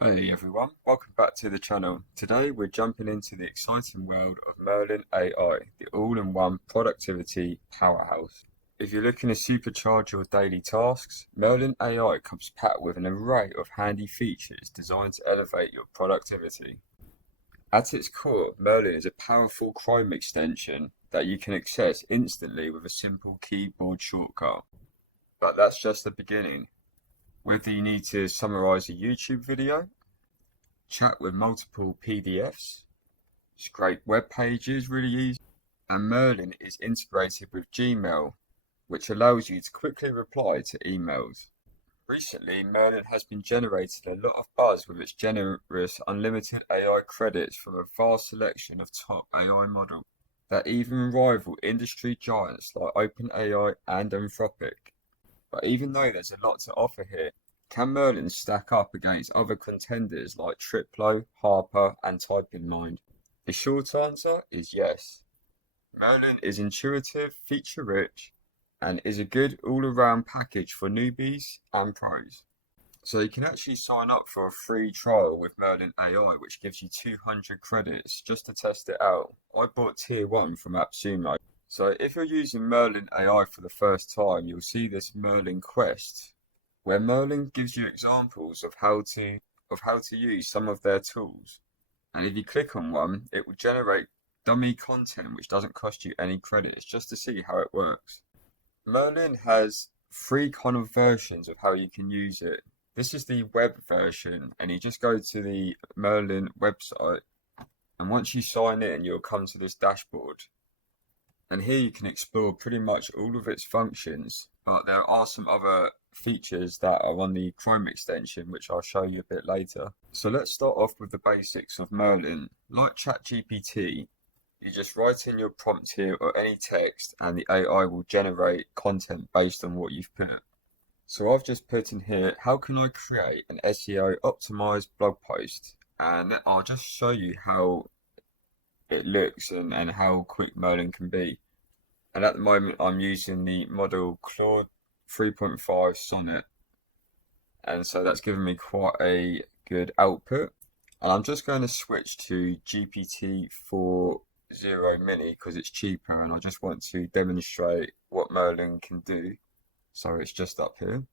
Hey everyone, welcome back to the channel. Today we're jumping into the exciting world of Merlin AI, the all-in-one productivity powerhouse. If you're looking to supercharge your daily tasks, Merlin AI comes packed with an array of handy features designed to elevate your productivity. At its core, Merlin is a powerful Chrome extension that you can access instantly with a simple keyboard shortcut. But that's just the beginning. Whether you need to summarize a YouTube video, chat with multiple PDFs, scrape web pages really easy, and Merlin is integrated with Gmail, which allows you to quickly reply to emails. Recently, Merlin has been generating a lot of buzz with its generous unlimited AI credits from a vast selection of top AI models that even rival industry giants like OpenAI and Anthropic. But even though there's a lot to offer here, can Merlin stack up against other contenders like Triplo, Harper, and TypingMind? The short answer is yes. Merlin is intuitive, feature-rich, and is a good all-around package for newbies and pros. So you can actually sign up for a free trial with Merlin AI, which gives you 200 credits just to test it out. I bought Tier 1 from AppSumo. So if you're using Merlin AI for the first time, you'll see this Merlin Quest, where Merlin gives you examples of how to use some of their tools. And if you click on one, it will generate dummy content which doesn't cost you any credits just to see how it works. Merlin has three kind of versions of how you can use it. This is the web version, and you just go to the Merlin website, and once you sign in, you'll come to this dashboard. And here you can explore pretty much all of its functions, but there are some other features that are on the Chrome extension, which I'll show you a bit later. So let's start off with the basics of Merlin. Like ChatGPT, you just write in your prompt here or any text, and the AI will generate content based on what you've put. So I've just put in here, how can I create an SEO optimized blog post? And I'll just show you how it looks and how quick Merlin can be. And at the moment I'm using the model Claude 3.5 Sonnet, and so that's given me quite a good output. And I'm just going to switch to GPT 4.0 mini because it's cheaper, and I just want to demonstrate what Merlin can do. So it's just up here.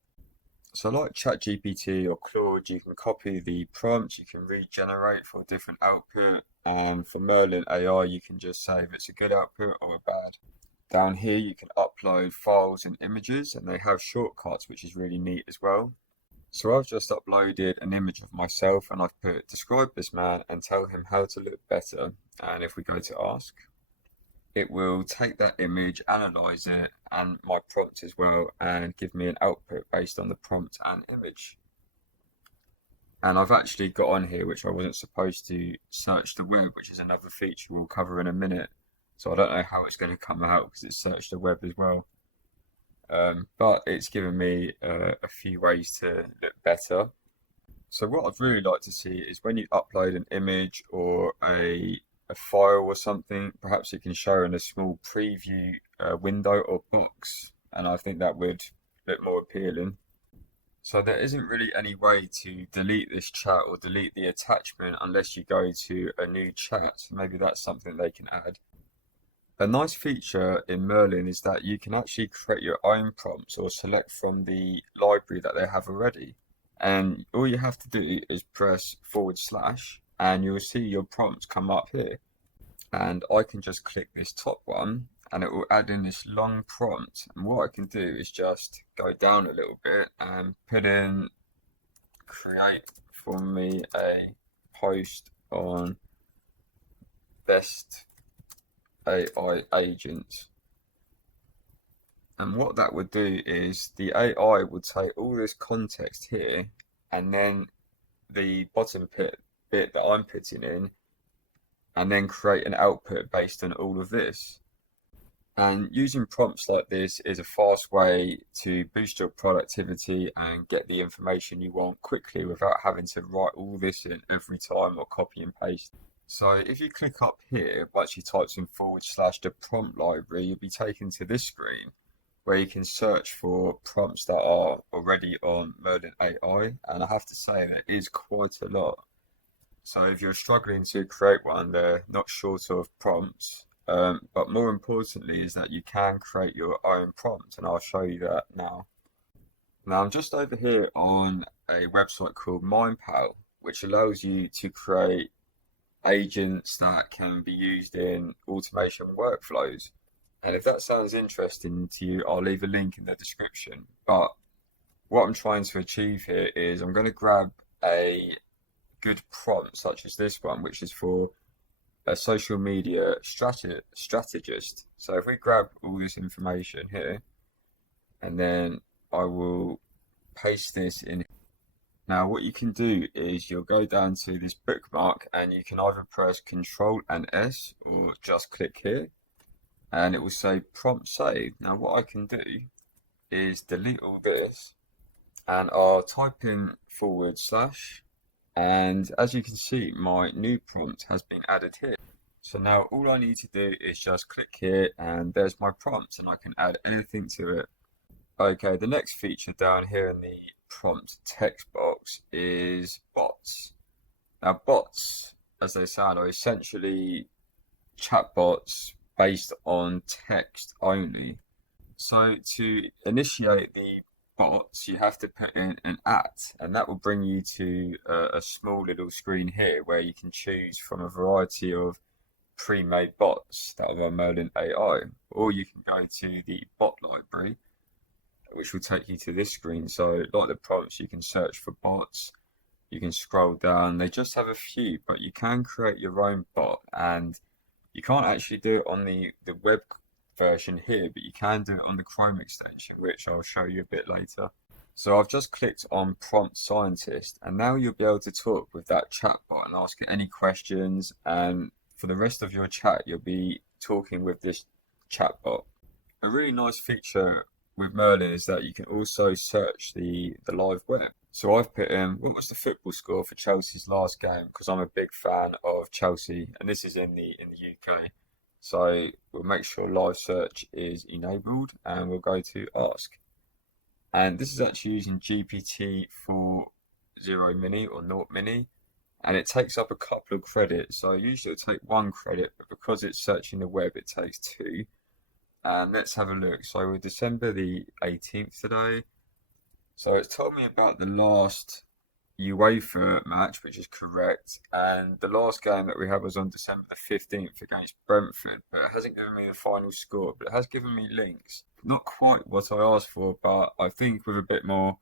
So like ChatGPT or Claude, you can copy the prompt, you can regenerate for a different output, and for Merlin AI, you can just say if it's a good output or a bad. Down here, you can upload files and images, and they have shortcuts, which is really neat as well. So I've just uploaded an image of myself, and I've put, describe this man and tell him how to look better. And if we go to ask, it will take that image, analyze it, and my prompt as well, and give me an output based on the prompt and image. And I've actually got on here, which I wasn't supposed to, search the web, which is another feature we'll cover in a minute. So I don't know how it's going to come out because it's searched the web as well. But it's given me a few ways to look better. So what I'd really like to see is when you upload an image or a file or something, perhaps it can show in a small preview window or box, and I think that would look more appealing. So there isn't really any way to delete this chat or delete the attachment unless you go to a new chat. So maybe that's something they can add. A nice feature in Merlin is that you can actually create your own prompts or select from the library that they have already. And all you have to do is press / and you'll see your prompts come up here. And I can just click this top one and it will add in this long prompt. And what I can do is just go down a little bit and put in, create for me a post on best AI agents. And what that would do is the AI would take all this context here and then the bottom bit that I'm putting in, and then create an output based on all of this. And using prompts like this is a fast way to boost your productivity and get the information you want quickly without having to write all this in every time or copy and paste. So if you click up here, once you type in / the prompt library, you'll be taken to this screen. where you can search for prompts that are already on Merlin AI, and I have to say there is quite a lot. So if you're struggling to create one, they're not short of prompts. But more importantly is that you can create your own prompt, and I'll show you that now. Now I'm just over here on a website called MindPal, which allows you to create agents that can be used in automation workflows. And if that sounds interesting to you, I'll leave a link in the description. But what I'm trying to achieve here is I'm going to grab a good prompt such as this one, which is for a social media strategist. So if we grab all this information here, and then I will paste this in. Now what you can do is you'll go down to this bookmark and you can either press Control and S or just click here and it will say prompt saved. Now what I can do is delete all this and I'll type in /, and as you can see my new prompt has been added here. So now all I need to do is just click here and there's my prompt and I can add anything to it. Okay, the next feature down here in the prompt text box is bots. Now bots, as they sound, are essentially chatbots based on text only. So to initiate the bots, you have to put in an @ and that will bring you to a small little screen here where you can choose from a variety of pre-made bots that are on Merlin AI, or you can go to the bot library, which will take you to this screen. So like the prompts, you can search for bots, you can scroll down, they just have a few, but you can create your own bot, and you can't actually do it on the web version here, but you can do it on the Chrome extension, which I'll show you a bit later. So I've just clicked on Prompt Scientist, and now you'll be able to talk with that chatbot and ask it any questions, and for the rest of your chat, you'll be talking with this chatbot. A really nice feature with Merlin is that you can also search the live web. So I've put in what was the football score for Chelsea's last game, because I'm a big fan of Chelsea, and this is in the UK. So we'll make sure live search is enabled and we'll go to ask. And this is actually using GPT-4 mini or 0 mini, and it takes up a couple of credits. So usually it'll take 1 credit, but because it's searching the web, it takes 2. And let's have a look. So we're December the 18th today. So it's told me about the last UEFA match, which is correct. And the last game that we had was on December the 15th against Brentford. But it hasn't given me the final score, but it has given me links. Not quite what I asked for, but I think with a bit more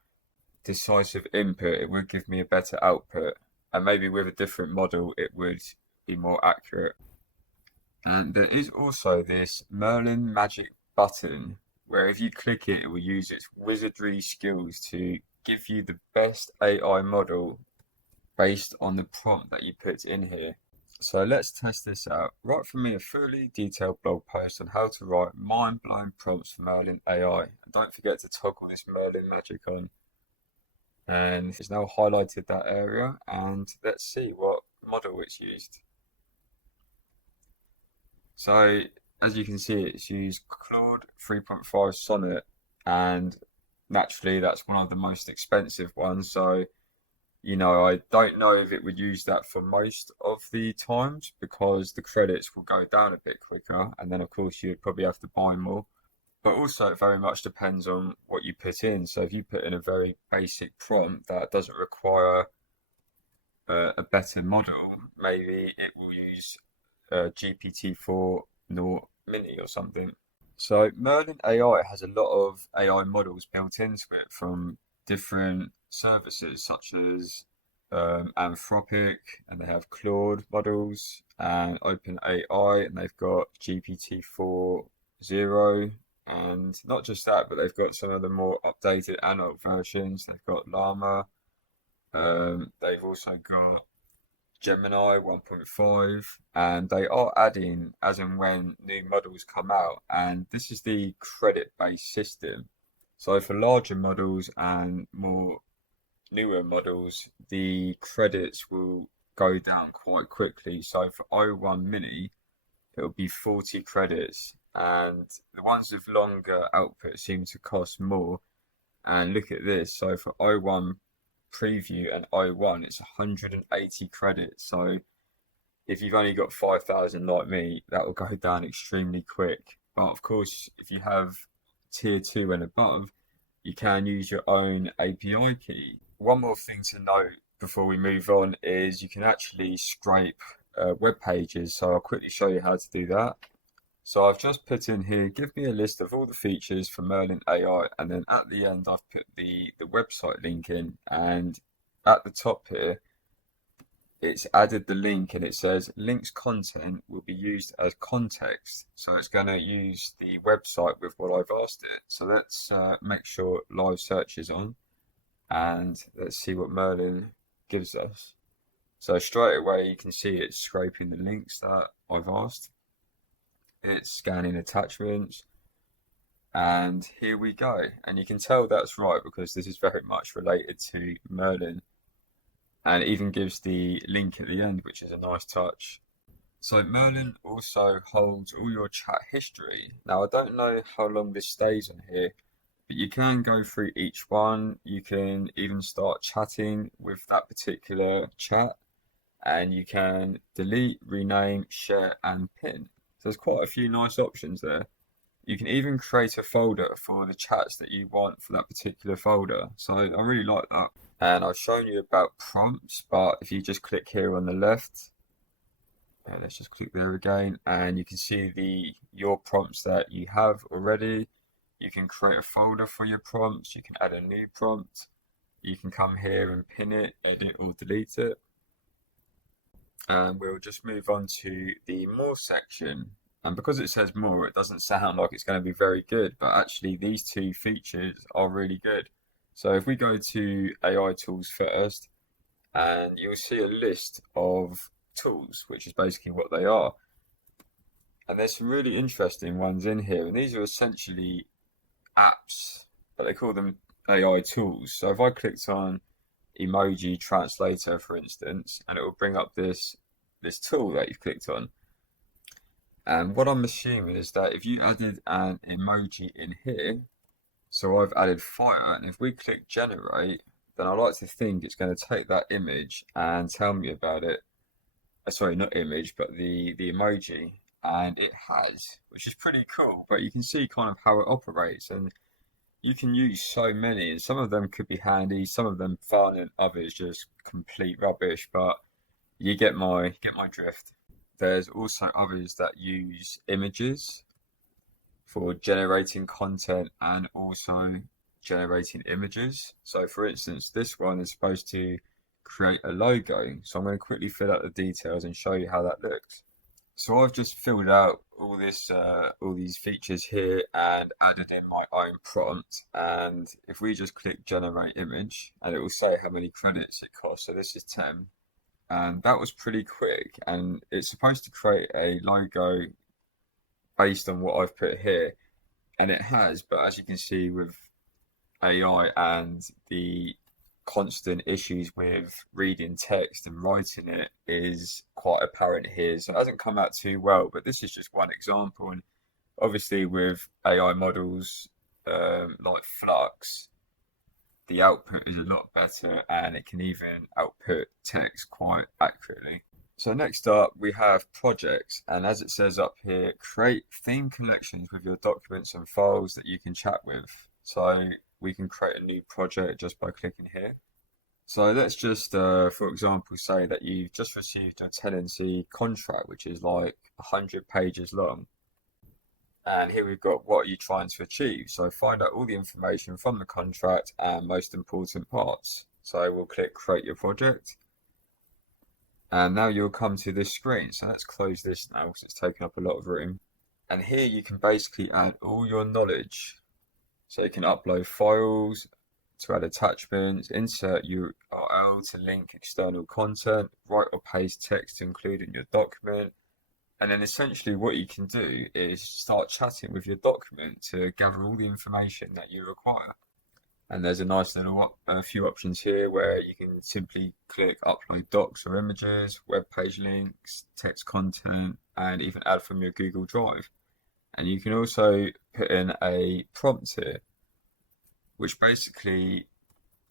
decisive input, it would give me a better output. And maybe with a different model, it would be more accurate. And there is also this Merlin magic button where if you click it, it will use its wizardry skills to give you the best AI model based on the prompt that you put in here. So let's test this out. Write for me a fully detailed blog post on how to write mind-blowing prompts for Merlin AI. And don't forget to toggle this Merlin magic on. And it's now highlighted that area, and let's see what model it's used. So as you can see, it's used Claude 3.5 Sonnet, and naturally that's one of the most expensive ones. So, you know, I don't know if it would use that for most of the times because the credits will go down a bit quicker, and then of course you'd probably have to buy more. But also it very much depends on what you put in. So if you put in a very basic prompt that doesn't require a better model, maybe it will use GPT-4 mini or something. So Merlin AI has a lot of AI models built into it from different services such as Anthropic, and they have Claude models, and OpenAI, and they've got GPT-4 and not just that, but they've got some of the more updated adult versions. They've got Llama, they've also got Gemini 1.5, and they are adding as and when new models come out, and this is the credit-based system. So for larger models and more newer models, the credits will go down quite quickly. So for O1 Mini, it'll be 40 credits, and the ones with longer output seem to cost more. And look at this. So for O1 preview and O1, it's 180 credits. So if you've only got 5,000 like me, that will go down extremely quick. But of course, if you have tier 2 and above, you can use your own API key. One more thing to note before we move on is you can actually scrape web pages. So I'll quickly show you how to do that. So I've just put in here, give me a list of all the features for Merlin AI, and then at the end I've put the website link in, and at the top here it's added the link and it says links content will be used as context. So it's going to use the website with what I've asked it. So let's make sure live search is on and let's see what Merlin gives us. So straight away you can see it's scraping the links that I've asked. It's scanning attachments, and here we go. And you can tell that's right because this is very much related to Merlin, and it even gives the link at the end, which is a nice touch. So Merlin also holds all your chat history. Now I don't know how long this stays on here, but you can go through each one. You can even start chatting with that particular chat, and you can delete, rename, share, and pin. So there's quite a few nice options there. You can even create a folder for the chats that you want for that particular folder. So I really like that. And I've shown you about prompts, but if you just click here on the left, let's just click there again, and you can see your prompts that you have already. You can create a folder for your prompts. You can add a new prompt. You can come here and pin it, edit or delete it. And we'll just move on to the more section. And because it says more, it doesn't sound like it's going to be very good, but actually these two features are really good. So if we go to AI tools first, and you'll see a list of tools, which is basically what they are. And there's some really interesting ones in here, and these are essentially apps, but they call them AI tools. So if I clicked on emoji translator, for instance, and it will bring up this tool that you've clicked on. And what I'm assuming is that if you added an emoji in here, so I've added fire, and if we click generate, then I like to think it's going to take that image and tell me about it. Sorry, not image, but the emoji, and it has, which is pretty cool. But you can see kind of how it operates, and you can use so many, and some of them could be handy, some of them fun, and others just complete rubbish. But you get my drift. There's also others that use images for generating content and also generating images. So for instance, this one is supposed to create a logo. So I'm going to quickly fill out the details and show you how that looks. So I've just filled out all these features here and added in my own prompt. And if we just click generate image, and it will say how many credits it costs. So this is 10. And that was pretty quick. And it's supposed to create a logo based on what I've put here. And it has, but as you can see with AI and the constant issues with reading text and writing it is quite apparent here. So it hasn't come out too well, but this is just one example. And obviously with AI models like Flux, the output is a lot better and it can even output text quite accurately. So next up we have projects, and as it says up here, create theme collections with your documents and files that you can chat with. So we can create a new project just by clicking here. So let's just, for example, say that you've just received a tenancy contract, which is like 100 pages long. And here we've got what you're trying to achieve. So find out all the information from the contract and most important parts. So we'll click create your project. And now you'll come to this screen. So let's close this now because it's taking up a lot of room. And here you can basically add all your knowledge. So you can upload files, to add attachments, insert URL to link external content, write or paste text to include in your document. And then essentially what you can do is start chatting with your document to gather all the information that you require. And there's a nice little few options here where you can simply click upload docs or images, web page links, text content, and even add from your Google Drive. And you can also put in a prompt here, which basically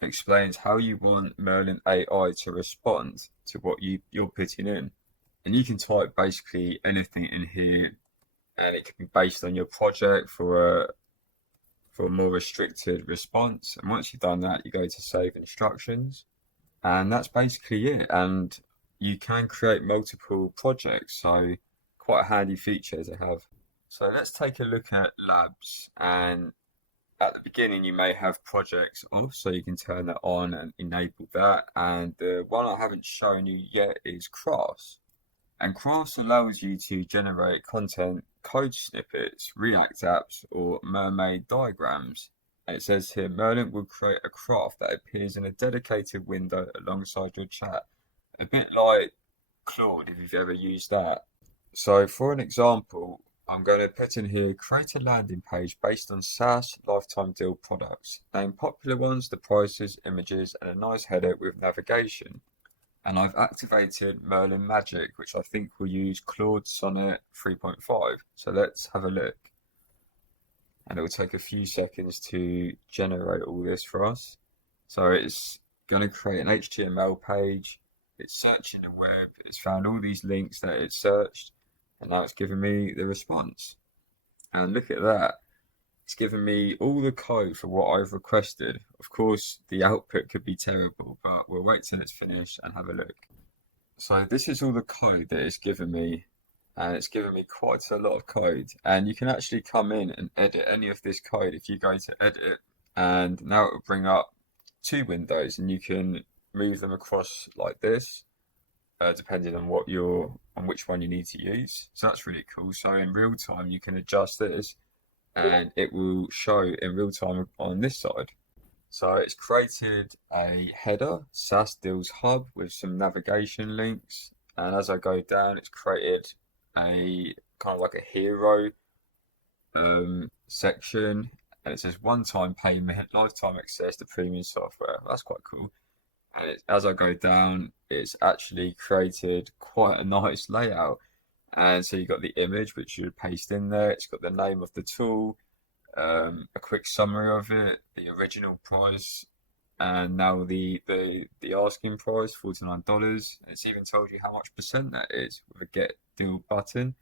explains how you want Merlin AI to respond to what you're putting in. And you can type basically anything in here, and it can be based on your project for a more restricted response. And once you've done that, you go to save instructions, and that's basically it. And you can create multiple projects, so quite a handy feature to have. So let's take a look at labs, and at the beginning you may have projects off, so you can turn that on and enable that. And the one I haven't shown you yet is crafts. And crafts allows you to generate content, code snippets, React apps, or mermaid diagrams. And it says here, Merlin will create a craft that appears in a dedicated window alongside your chat. A bit like Claude, if you've ever used that. So for an example, I'm going to put in here, create a landing page based on SaaS lifetime deal products. Name popular ones, the prices, images, and a nice header with navigation. And I've activated Merlin Magic, which I think will use Claude Sonnet 3.5. So let's have a look. And it will take a few seconds to generate all this for us. So it's going to create an HTML page. It's searching the web. It's found all these links that it's searched. And now it's giving me the response. And look at that. It's given me all the code for what I've requested. Of course, the output could be terrible, but we'll wait till it's finished and have a look. So this is all the code that it's given me, and it's given me quite a lot of code. And you can actually come in and edit any of this code if you go to edit, and now it will bring up two windows, and you can move them across like this, depending on which one you need to use. So that's really cool. So in real time, you can adjust this, and it will show in real time on this side. So it's created a header, SaaS Deals Hub, with some navigation links. And as I go down, it's created a kind of like a hero section. And it says one-time payment, lifetime access to premium software. That's quite cool. And as I go down, it's actually created quite a nice layout. And so you've got the image, which you paste in there. It's got the name of the tool, a quick summary of it, the original price, and now the asking price, $49. It's even told you how much percent that is with a get deal button.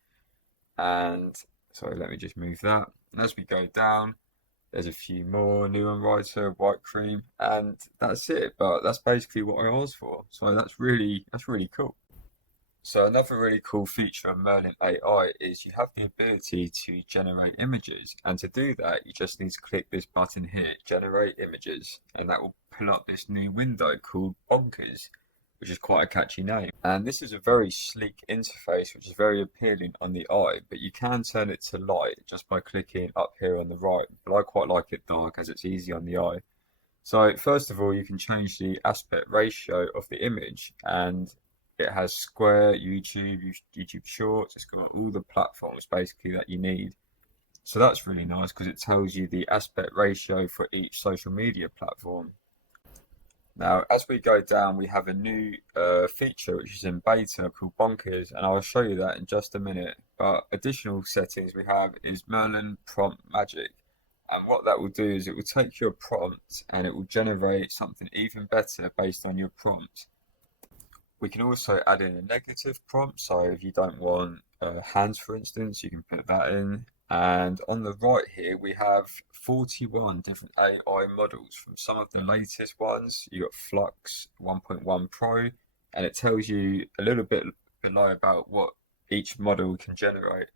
And sorry, let me just move that. And as we go down, there's a few more, new and writer, white cream, and that's it. But that's basically what I asked for. So that's really cool. So another really cool feature of Merlin AI is you have the ability to generate images. And to do that, you just need to click this button here, Generate Images, and that will pull up this new window called Bonkers, which is quite a catchy name. And this is a very sleek interface, which is very appealing on the eye, but you can turn it to light just by clicking up here on the right. But I quite like it dark as it's easy on the eye. So first of all, you can change the aspect ratio of the image, and it has Square, YouTube Shorts. It's got all the platforms basically that you need. So that's really nice because it tells you the aspect ratio for each social media platform. Now, as we go down, we have a new feature which is in beta called Bonkers, and I'll show you that in just a minute. But additional settings we have is Merlin Prompt Magic. And what that will do is it will take your prompt and it will generate something even better based on your prompt. We can also add in a negative prompt, so if you don't want hands, for instance, you can put that in. And on the right here, we have 41 different AI models from some of the latest ones. You got Flux 1.1 Pro, and it tells you a little bit below about what each model can generate.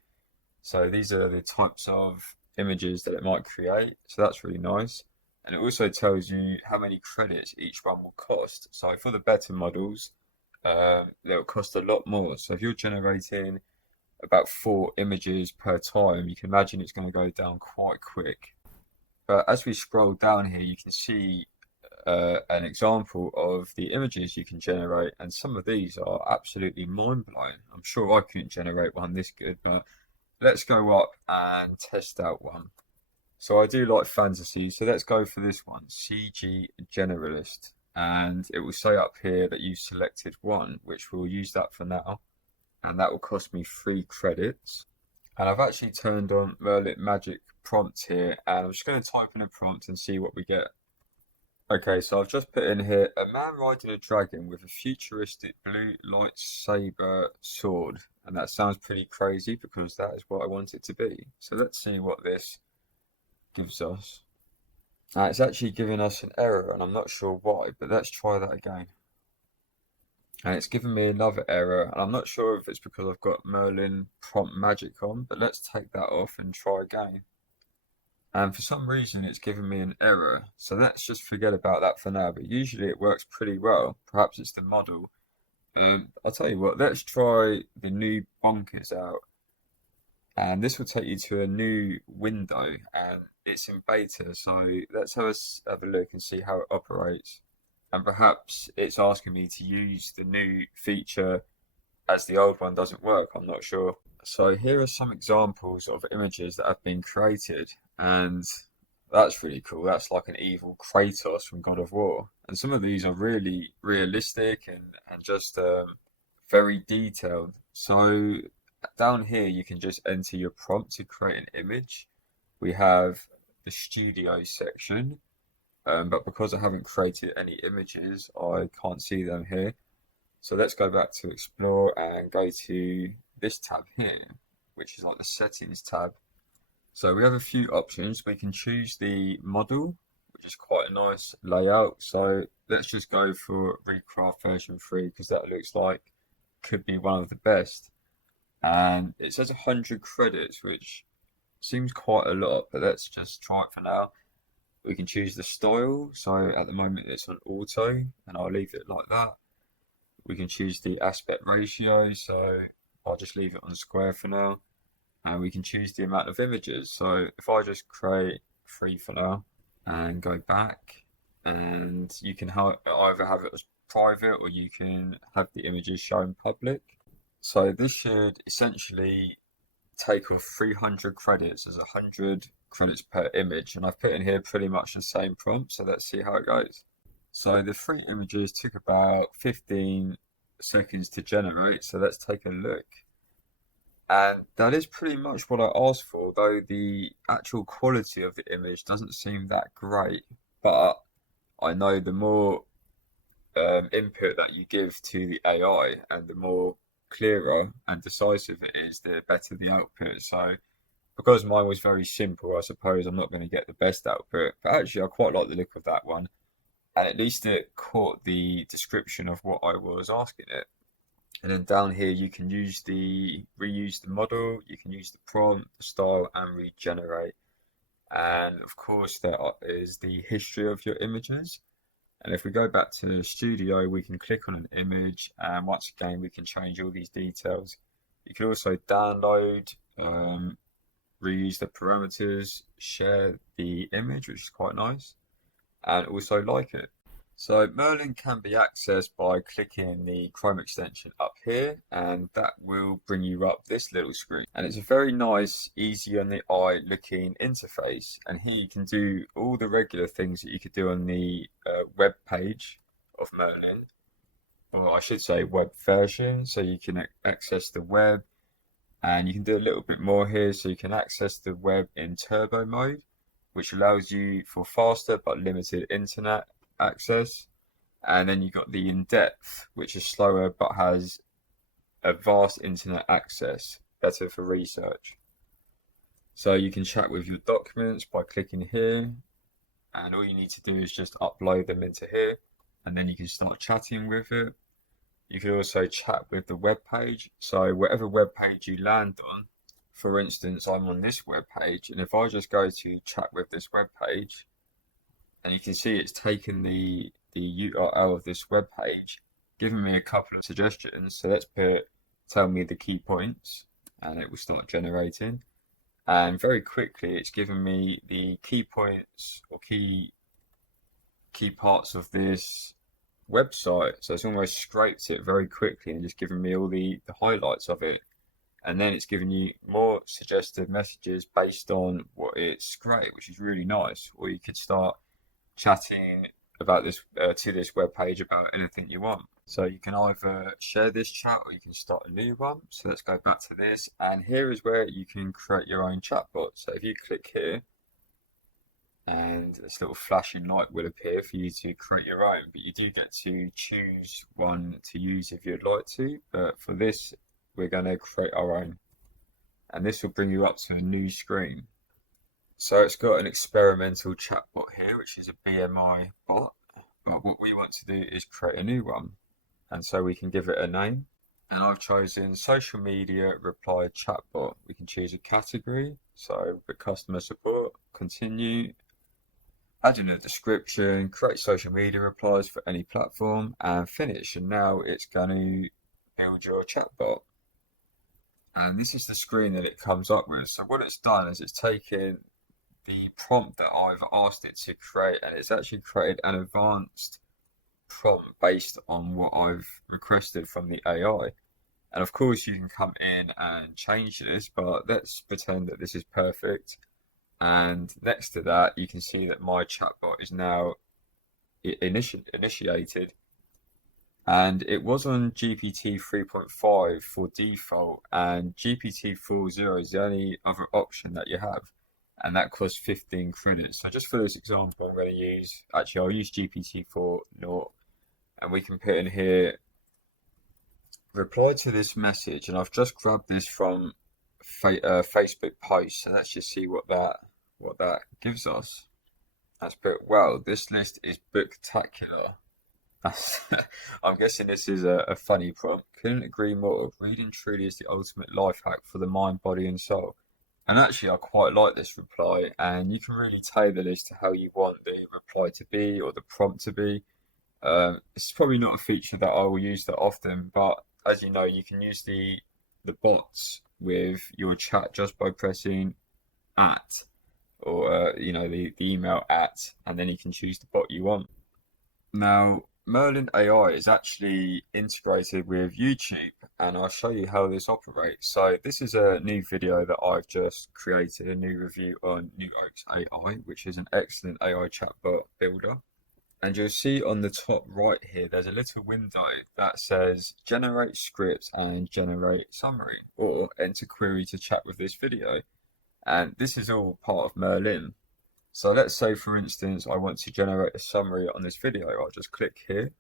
So these are the types of images that it might create. So that's really nice. And it also tells you how many credits each one will cost. So for the better models, they'll cost a lot more. So if you're generating about 4 images per time, you can imagine it's going to go down quite quick. But as we scroll down here, you can see an example of the images you can generate, and some of these are absolutely mind-blowing. I'm sure I couldn't generate one this good, but let's go up and test out one. So I do like fantasy, so let's go for this one, CG Generalist. And it will say up here that you selected one, which we'll use that for now. And that will cost me 3 credits. And I've actually turned on Merlin Magic Prompt here, and I'm just going to type in a prompt and see what we get. Okay, so I've just put in here a man riding a dragon with a futuristic blue lightsaber sword. And that sounds pretty crazy because that is what I want it to be. So let's see what this gives us. It's actually giving us an error, and I'm not sure why, but let's try that again. And it's giving me another error, and I'm not sure if it's because I've got Merlin Prompt Magic on, but let's take that off and try again. And for some reason it's giving me an error, so let's just forget about that for now, but usually it works pretty well. Perhaps it's the model. I'll tell you what, let's try the new bonkers out. And this will take you to a new window, and it's in beta, so let's have a look and see how it operates. And perhaps it's asking me to use the new feature as the old one doesn't work, I'm not sure. So here are some examples of images that have been created, and that's really cool. That's like an evil Kratos from God of War. And some of these are really realistic and just very detailed. So down here, you can just enter your prompt to create an image. We have the studio section, but because I haven't created any images, I can't see them here. So let's go back to Explore and go to this tab here, which is like the Settings tab. So we have a few options. We can choose the model, which is quite a nice layout. So let's just go for Recraft version 3 because that looks like could be one of the best. And it says 100 credits, which seems quite a lot, but let's just try it for now. We can choose the style. So at the moment it's on auto, and I'll leave it like that. We can choose the aspect ratio, so I'll just leave it on square for now. And we can choose the amount of images. So if I just create 3 for now and go back, and you can either have it as private or you can have the images shown public. So this should essentially take off 300 credits as 100 credits per image. And I've put in here pretty much the same prompt, so let's see how it goes. So the 3 images took about 15 seconds to generate, so let's take a look. And that is pretty much what I asked for, though the actual quality of the image doesn't seem that great. But I know the more input that you give to the AI and the more clearer and decisive it is, the better the output. So because mine was very simple, I suppose I'm not going to get the best output. But actually, I quite like the look of that one. And at least it caught the description of what I was asking it. And then down here, you can reuse the model, you can use the prompt, the style, and regenerate. And of course, there is the history of your images. And if we go back to Studio, we can click on an image, and once again, we can change all these details. You can also download, reuse the parameters, share the image, which is quite nice, and also like it. So Merlin can be accessed by clicking the Chrome extension up here, and that will bring you up this little screen. And it's a very nice, easy on the eye looking interface. And here you can do all the regular things that you could do on the web page of Merlin, or I should say web version. So you can access the web, and you can do a little bit more here. So you can access the web in turbo mode, which allows you for faster but limited internet access. And then you've got the in-depth, which is slower but has a vast internet access, better for research. So you can chat with your documents by clicking here, and all you need to do is just upload them into here, and then you can start chatting with it. You can also chat with the web page. So whatever web page you land on, for instance, I'm on this web page, and if I just go to chat with this web page, and you can see it's taken the URL of this web page, giving me a couple of suggestions. So let's tell me the key points, and it will start generating. And very quickly, it's given me the key points or key parts of this website. So it's almost scraped it very quickly and just given me all the highlights of it. And then it's giving you more suggested messages based on what it's scraped, which is really nice. Or you could start chatting about this to this web page about anything you want. So you can either share this chat or you can start a new one. So let's go back to this, and here is where you can create your own chatbot. So if you click here, and this little flashing light will appear for you to create your own, but you do get to choose one to use if you'd like to. But for this, we're going to create our own, and this will bring you up to a new screen. So it's got an experimental chatbot here, which is a BMI bot. But what we want to do is create a new one. And so we can give it a name. And I've chosen social media reply chatbot. We can choose a category. So the customer support, continue, add in a description, create social media replies for any platform, and finish. And now it's going to build your chatbot. And this is the screen that it comes up with. So what it's done is it's taken the prompt that I've asked it to create, and it's actually created an advanced prompt based on what I've requested from the AI. And of course you can come in and change this, but let's pretend that this is perfect. And next to that, you can see that my chatbot is now initiated. And it was on GPT 3.5 for default, and GPT 4.0 is the only other option that you have, and that costs 15 credits. So just for this example, I'm going to use, I'll use GPT 4.0, and we can put in here, reply to this message, and I've just grabbed this from Facebook post, so let's just see what that gives us. Let's put, wow, this list is booktacular. I'm guessing this is a funny prompt. Couldn't agree more. Reading truly is the ultimate life hack for the mind, body, and soul. And actually, I quite like this reply, and you can really tailor this to how you want the reply to be or the prompt to be. It's probably not a feature that I will use that often, but as you know, you can use the bots with your chat just by pressing at, or the email at, and then you can choose the bot you want. Now, Merlin AI is actually integrated with YouTube, and I'll show you how this operates. So this is a new video that I've just created, a new review on New Oaks AI, which is an excellent AI chatbot builder. And you'll see on the top right here, there's a little window that says generate script and generate summary, or enter query to chat with this video. And this is all part of Merlin. So let's say, for instance, I want to generate a summary on this video. I'll just click here,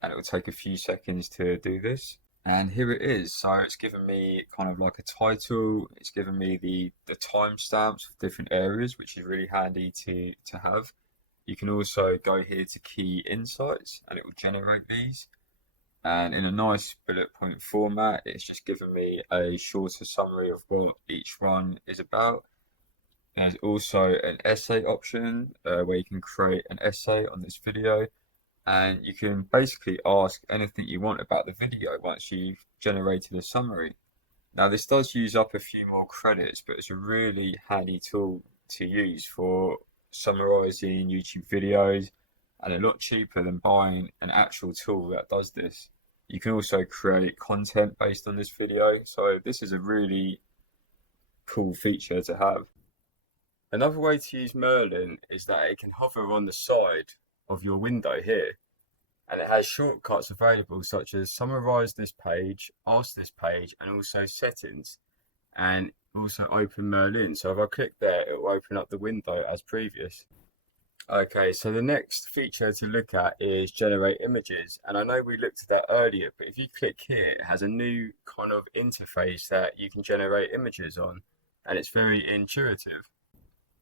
and it will take a few seconds to do this. And here it is. So it's given me kind of like a title. It's given me the timestamps for different areas, which is really handy to have. You can also go here to key insights, and it will generate these. And in a nice bullet point format, it's just given me a shorter summary of what each one is about. There's also an essay option where you can create an essay on this video, and you can basically ask anything you want about the video once you've generated a summary. Now, this does use up a few more credits, but it's a really handy tool to use for summarizing YouTube videos, and a lot cheaper than buying an actual tool that does this. You can also create content based on this video, so this is a really cool feature to have. Another way to use Merlin is that it can hover on the side of your window here, and it has shortcuts available such as summarize this page, ask this page, and also settings, and also open Merlin. So if I click there, it will open up the window as previous. Okay, so the next feature to look at is generate images, and I know we looked at that earlier, but if you click here, it has a new kind of interface that you can generate images on, and it's very intuitive.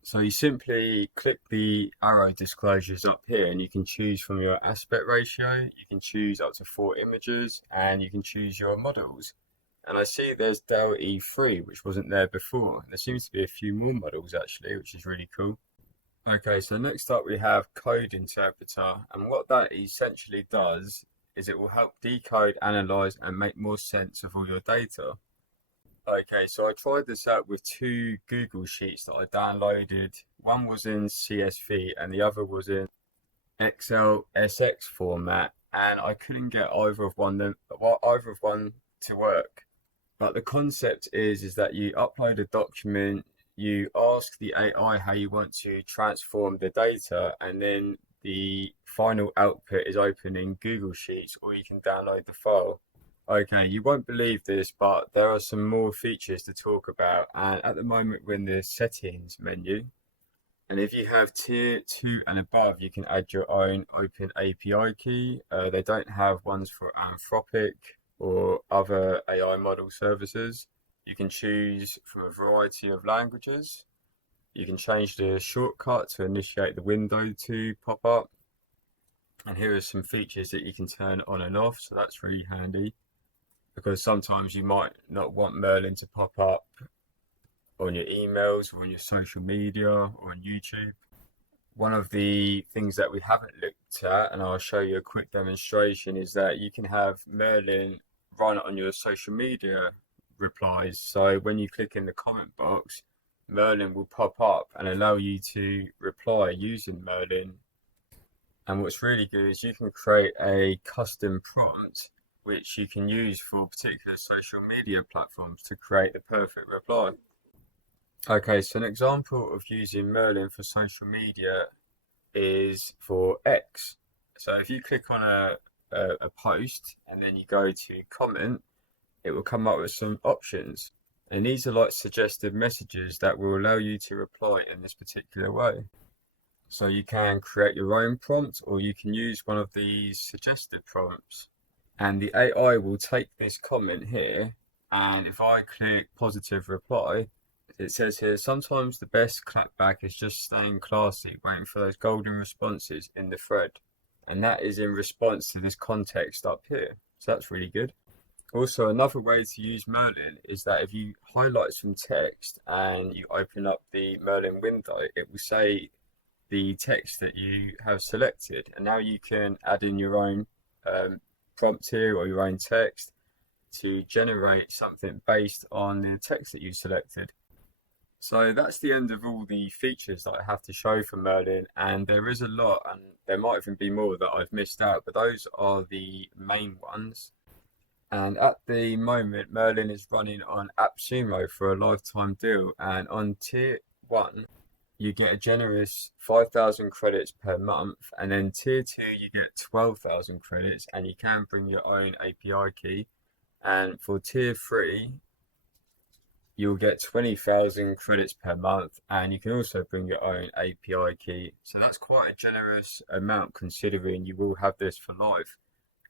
So you simply click the arrow disclosures up here, and you can choose from your aspect ratio, you can choose up to 4 images, and you can choose your models. And I see there's Dell E3, which wasn't there before. And there seems to be a few more models actually, which is really cool. Okay, so next up we have Code Interpreter, and what that essentially does is it will help decode, analyze, and make more sense of all your data. Okay, so I tried this out with 2 Google Sheets that I downloaded. One was in CSV and the other was in XLSX format, and I couldn't get either of one to work. But the concept is that you upload a document, you ask the AI how you want to transform the data, and then the final output is open in Google Sheets, or you can download the file. Okay, you won't believe this, but there are some more features to talk about, and at the moment we're in the settings menu. And if you have tier 2 and above, you can add your own open API key. They don't have ones for Anthropic or other AI model services. You can choose from a variety of languages. You can change the shortcut to initiate the window to pop up. And here are some features that you can turn on and off, so that's really handy because sometimes you might not want Merlin to pop up on your emails or on your social media or on YouTube. One of the things that we haven't looked at, and I'll show you a quick demonstration, is that you can have Merlin run on your social media replies. So when you click in the comment box, Merlin will pop up and allow you to reply using Merlin. And what's really good is you can create a custom prompt which you can use for particular social media platforms to create the perfect reply. Okay, so an example of using Merlin for social media is for X. So if you click on a post and then you go to comment, it will come up with some options. And these are like suggested messages that will allow you to reply in this particular way. So you can create your own prompt, or you can use one of these suggested prompts. And the AI will take this comment here, and if I click positive reply, it says here, sometimes the best clapback is just staying classy, waiting for those golden responses in the thread. And that is in response to this context up here. So that's really good. Also, another way to use Merlin is that if you highlight some text and you open up the Merlin window, it will say the text that you have selected. And now you can add in your own prompt here or your own text to generate something based on the text that you selected. So that's the end of all the features that I have to show for Merlin, and there is a lot, and there might even be more that I've missed out, but those are the main ones. And at the moment, Merlin is running on AppSumo for a lifetime deal, and on tier 1, you get a generous 5,000 credits per month, and then tier 2, you get 12,000 credits, and you can bring your own API key. And for tier 3, you'll get 20,000 credits per month, and you can also bring your own API key. So that's quite a generous amount considering you will have this for life.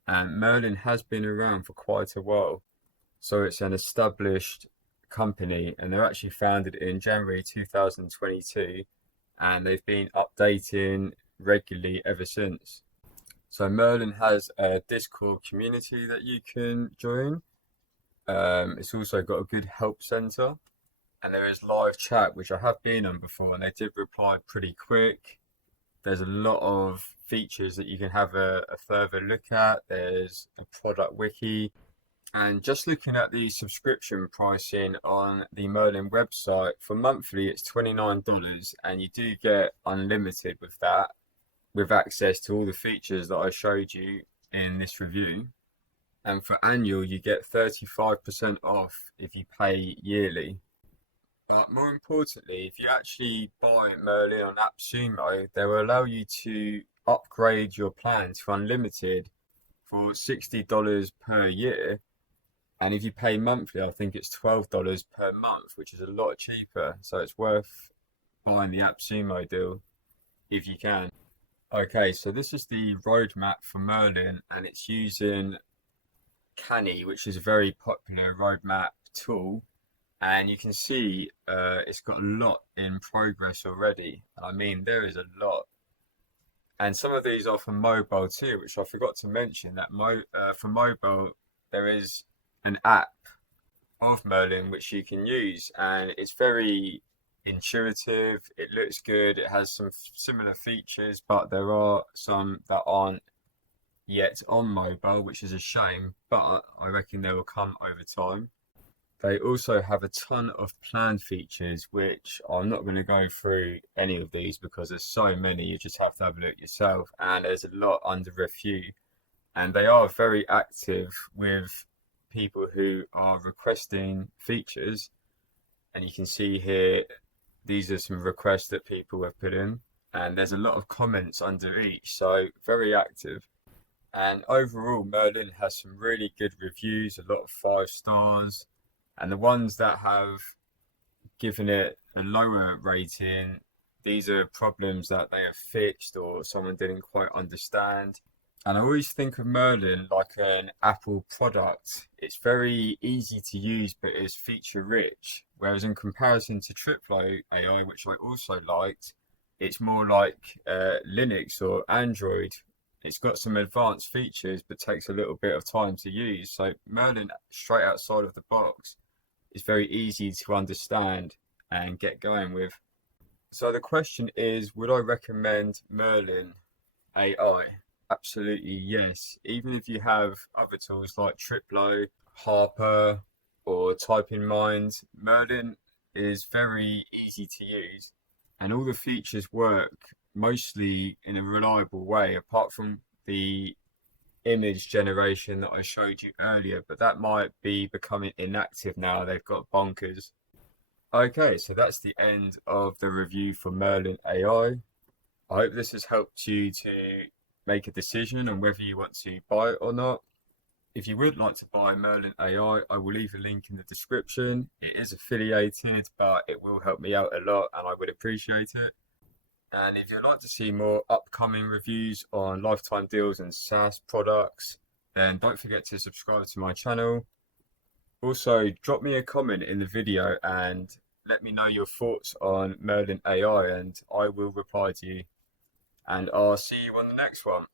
And Merlin has been around for quite a while. So it's an established company, and they're actually founded in January 2022, and they've been updating regularly ever since. So Merlin has a Discord community that you can join. It's also got a good help center, and there is live chat, which I have been on before, and they did reply pretty quick. There's a lot of features that you can have a further look at. There's a product wiki, and just looking at the subscription pricing on the Merlin website, for monthly it's $29, and you do get unlimited with that, with access to all the features that I showed you in this review. And for annual, you get 35% off if you pay yearly. But more importantly, if you actually buy Merlin on AppSumo, they will allow you to upgrade your plan to unlimited for $60 per year. And if you pay monthly, I think it's $12 per month, which is a lot cheaper. So it's worth buying the AppSumo deal if you can. Okay, so this is the roadmap for Merlin, and it's using Canny, which is a very popular roadmap tool. And you can see it's got a lot in progress already. I mean, there is a lot. And some of these are for mobile too, which I forgot to mention that for mobile, there is an app of Merlin which you can use, and it's very intuitive. It looks good. It has some similar features, but there are some that aren't yet on mobile, which is a shame, but I reckon they will come over time. They also have a ton of planned features, which I'm not going to go through any of these because there's so many. You just have to have a look yourself, and there's a lot under review. And they are very active with people who are requesting features. And you can see here, these are some requests that people have put in. and there's a lot of comments under each, so very active. And overall, Merlin has some really good reviews, a lot of 5 stars, and the ones that have given it a lower rating, these are problems that they have fixed or someone didn't quite understand. And I always think of Merlin like an Apple product. It's very easy to use, but it's feature rich. Whereas in comparison to Triplo AI, which I also liked, it's more like Linux or Android. It's got some advanced features, but takes a little bit of time to use. So Merlin, straight outside of the box, is very easy to understand and get going with. So the question is, would I recommend Merlin AI? Absolutely yes. Even if you have other tools like Triplo, Harper, or Typing Mind, Merlin is very easy to use, and all the features work mostly in a reliable way, apart from the image generation that I showed you earlier, but that might be becoming inactive now. They've got bonkers. Okay, so that's the end of the review for Merlin AI. I hope this has helped you to make a decision on whether you want to buy it or not. If you would like to buy Merlin AI, I will leave a link in the description. It is affiliated, but it will help me out a lot and I would appreciate it. And if you'd like to see more upcoming reviews on lifetime deals and SaaS products, then don't forget to subscribe to my channel. Also, drop me a comment in the video and let me know your thoughts on Merlin AI and I will reply to you. And I'll see you on the next one.